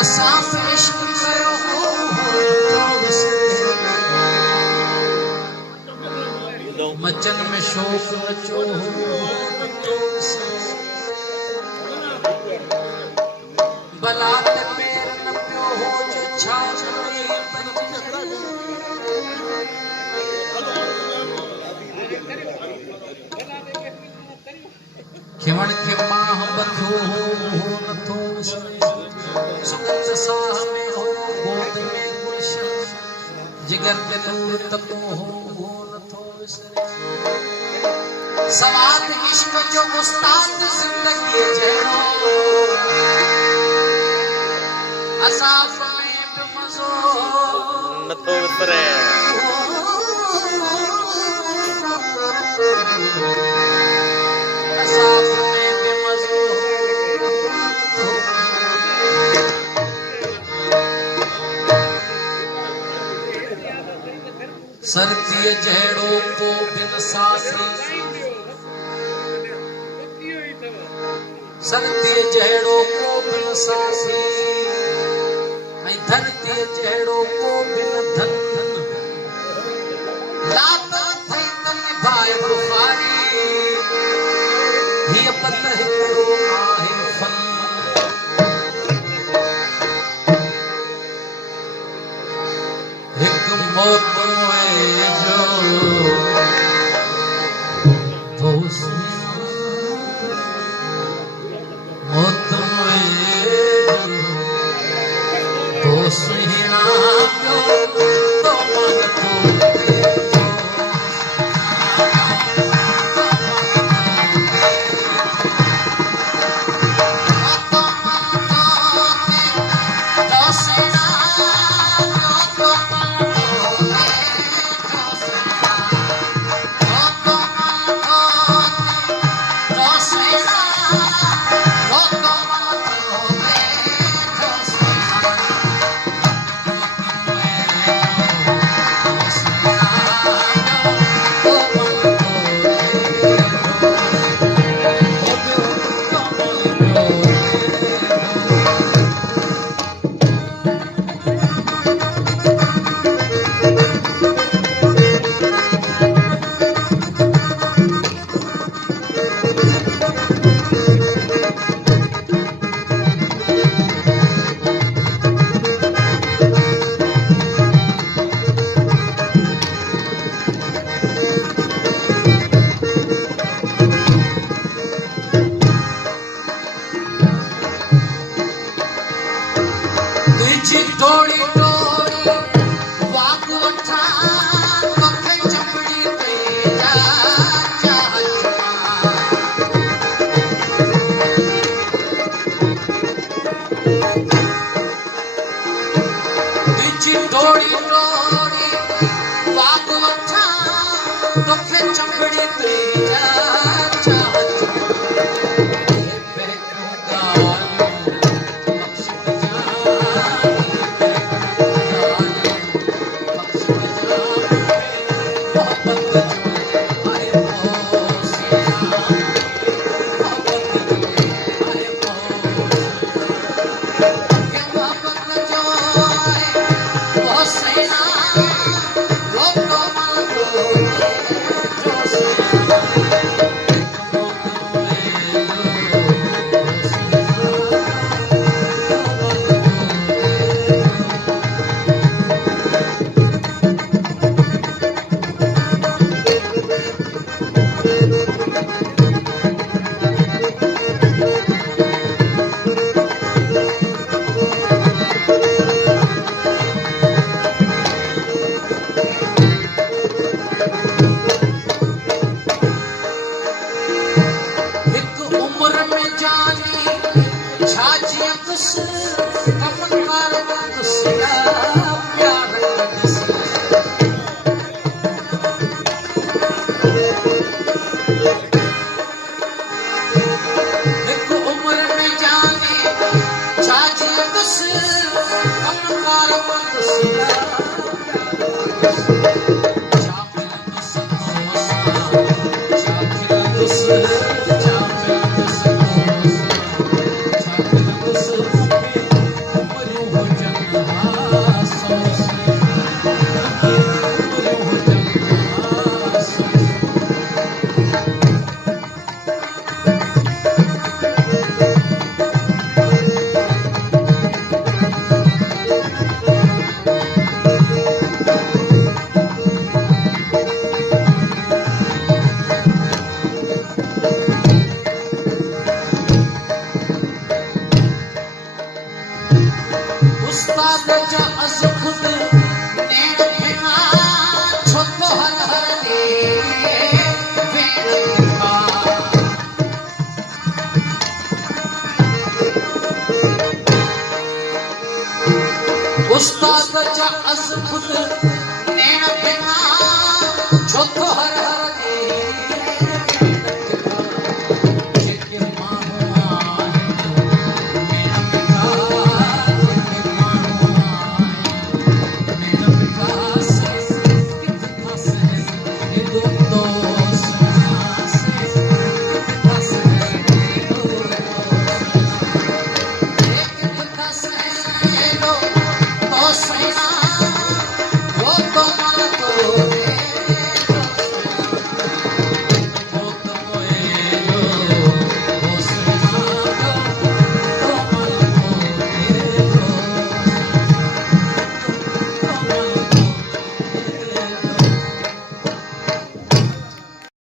असां इश्क कयो मचन में शौक नचो भला पैर न पियो हो जो छाछ खिवण के माह बंधो हो नथो सुगंध साह में हो गोद में गुलशन जिगर में नूर तपो हो नथो सवाद इश्क जो मुस्ताद जिंदगी जहिड़ो असाफ में बि मज़ो नथो विसरे असाफ में बि मज़ो सर्दीअ जहिड़ो को बिन सासी सर्दीअ जहिड़ो को बिन सासी ऐं धरतीअ जहिड़ो को बिन धन लात थई तन भाई बुखारी हीअ पत हिकिड़ो आहे फन हिकु मौत जो मौत तो सुहिणा तो मन तो डोरी डोरी वाग वठा मथे चपड़ी पे जा डोरी डोरी वाग वठा मथे चपड़ी पे जा उस्ताद जा अज़बुद नैण बिना छो तो हर हर दी जेके माण्हू आहिनि मेण बिना जेके माण्हू आहिनि मेण बिना किथ फसे हेॾो तो